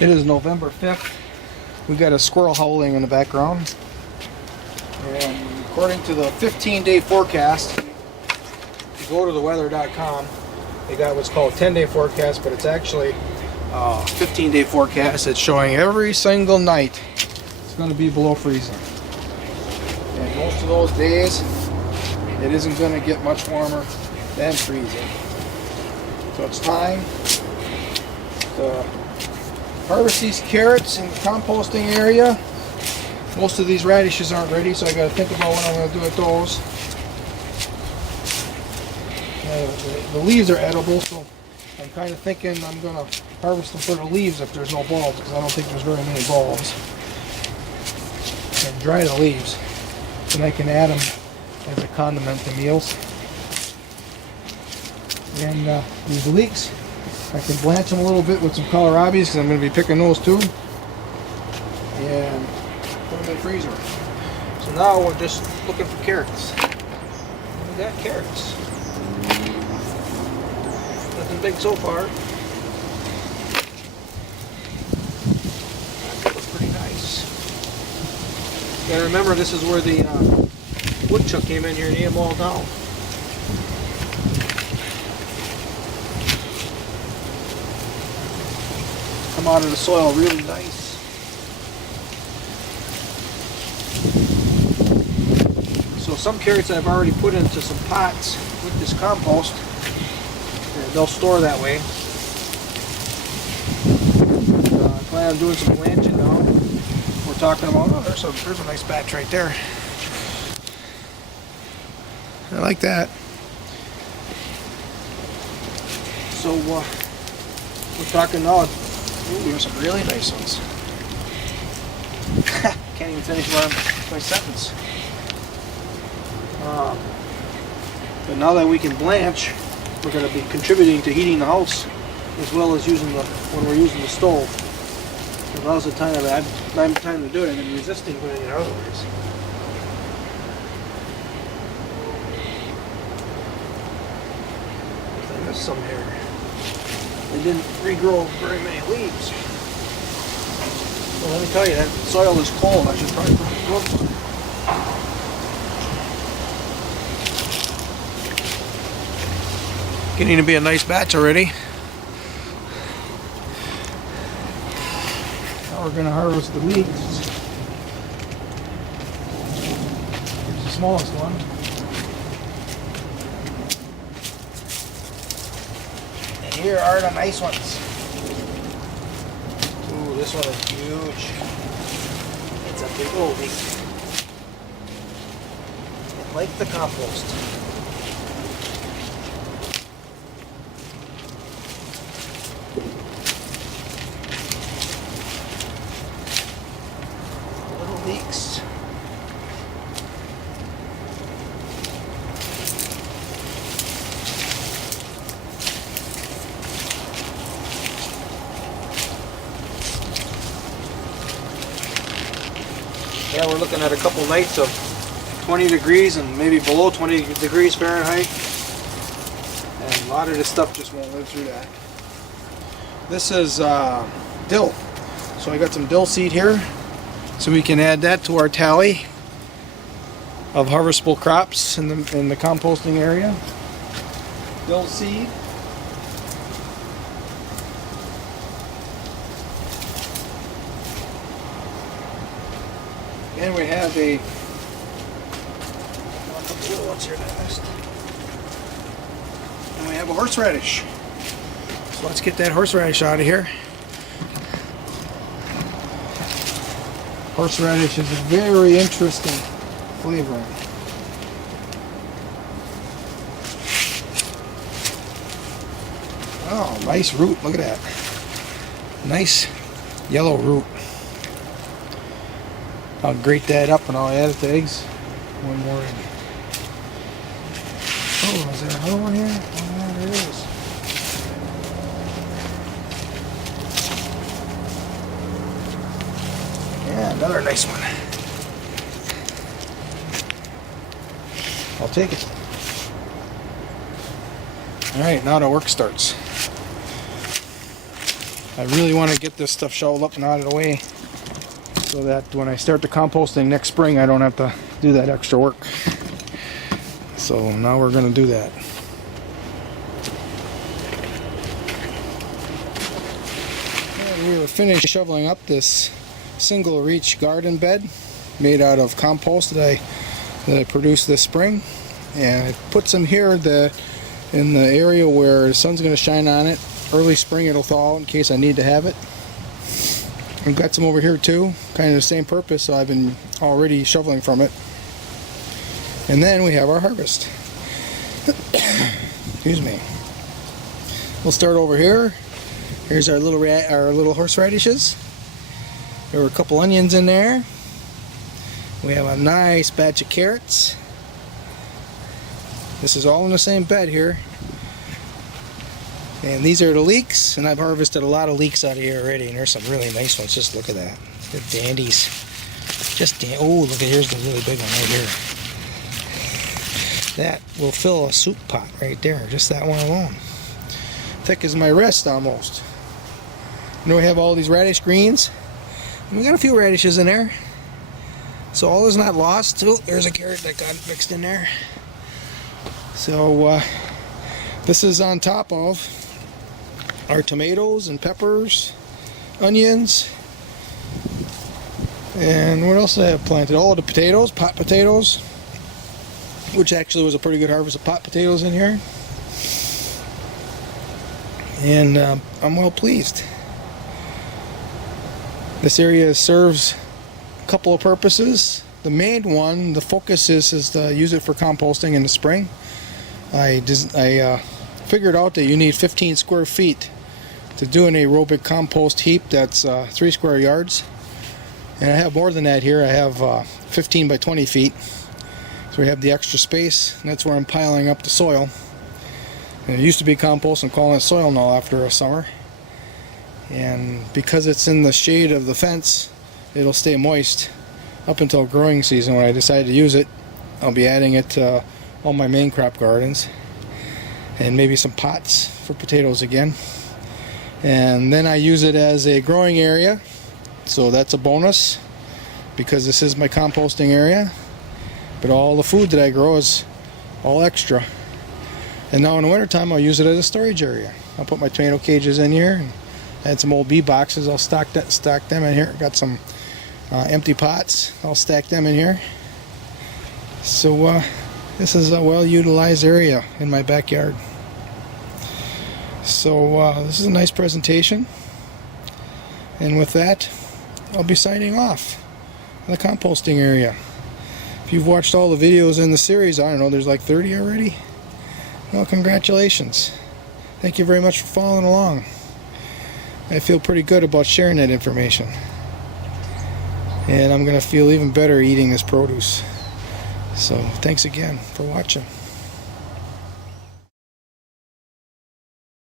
It is November 5th. We got a squirrel howling in the background. And according to the 15-day forecast, if you go to theweather.com, they got what's called a 10-day forecast, but it's actually a 15-day forecast. It's showing every single night it's going to be below freezing. And most of those days, it isn't going to get much warmer than freezing. So it's time to harvest these carrots in the composting area. Most of these radishes aren't ready, so I got to think about what I'm going to do with those. The leaves are edible, so I'm kind of thinking I'm going to harvest them for the leaves if there's no bulbs, because I don't think there's very many bulbs. And dry the leaves, and I can add them as a condiment to meals. And these leeks, I can blanch them a little bit with some kohlrabies, because I'm going to be picking those too. And put them in the freezer. So now we're just looking for carrots. We got carrots. Nothing big so far. That looks pretty nice. You gotta remember, this is where the woodchuck came in here and ate them all down. Come out of the soil really nice. So some carrots I've already put into some pots with this compost, and they'll store that way. I plan on doing some blanching now. We're talking about, oh, there's a nice batch right there. I like that. So we're talking now. Ooh, there's some really nice ones. Can't even finish my sentence. But now that we can blanch, we're going to be contributing to heating the house as well as using when we're using the stove. So now's the time that I'm time to do it. I've been resisting doing it otherwise. I missed some here. They didn't regrow very many leaves. Well, let me tell you, that soil is cold. I should probably put the gloves on. Getting to be a nice batch already. Now we're going to harvest the leeks. Here's the smallest one. And here are the nice ones. Ooh, this one is huge. It's a big old leek. And like the compost. Leeks. Yeah, we're looking at a couple nights of 20 degrees and maybe below 20 degrees Fahrenheit. And a lot of this stuff just won't live through that. This is dill. So I got some dill seed here. So we can add that to our tally of harvestable crops in the composting area. Dill seed. And we have a couple little ones here next. And we have a horseradish. So let's get that horseradish out of here. Horseradish is a very interesting flavoring. Oh, nice root. Look at that. Nice yellow root. I'll grate that up and I'll add it to eggs. One more in. Oh, is there another one here? Oh, there is. Yeah, another nice one. I'll take it. Alright, now the work starts. I really want to get this stuff shoveled up and out of the way so that when I start the composting next spring I don't have to do that extra work. So now we're going to do that. And we were finished shoveling up this single reach garden bed made out of compost that I produced this spring, and I put some here in the area where the sun's going to shine on it. Early spring it'll thaw in case I need to have it. I've got some over here too, kind of the same purpose, so I've been already shoveling from it. And then we have our harvest. Excuse me. We'll start over here. Here's our little horseradishes. There were a couple onions in there. We have a nice batch of carrots. This is all in the same bed here. And these are the leeks, and I've harvested a lot of leeks out of here already, and there's some really nice ones. Just look at that. They're dandies. Oh, look at, here's the really big one right here. That will fill a soup pot right there, just that one alone. Thick as my wrist almost. You know, we have all these radish greens, and we got a few radishes in there. So all is not lost. Oh, there's a carrot that got mixed in there. So this is on top of our tomatoes and peppers, onions, and what else did I have planted? All the potatoes, pot potatoes, which actually was a pretty good harvest of pot potatoes in here. And I'm well pleased. This area serves a couple of purposes. The main one, the focus is to use it for composting in the spring. I figured out that you need 15 square feet to do an aerobic compost heap that's 3 square yards. And I have more than that here. I have 15 by 20 feet. So we have the extra space, and that's where I'm piling up the soil. And it used to be compost. I'm calling it soil now after a summer. And because it's in the shade of the fence, it'll stay moist up until growing season. When I decide to use it, I'll be adding it to all my main crop gardens, and maybe some pots for potatoes again. And then I use it as a growing area, so that's a bonus because this is my composting area, but all the food that I grow is all extra. And now in the wintertime I'll use it as a storage area. I'll put my tomato cages in here, and add some old bee boxes. I'll stack them in here. Got some empty pots. I'll stack them in here. So this is a well utilized area in my backyard. So this is a nice presentation, and with that I'll be signing off on the composting area. If you've watched all the videos in the series, I don't know, there's like 30 already. Well, congratulations. Thank you very much for following along. I feel pretty good about sharing that information, and I'm gonna feel even better eating this produce. So thanks again for watching.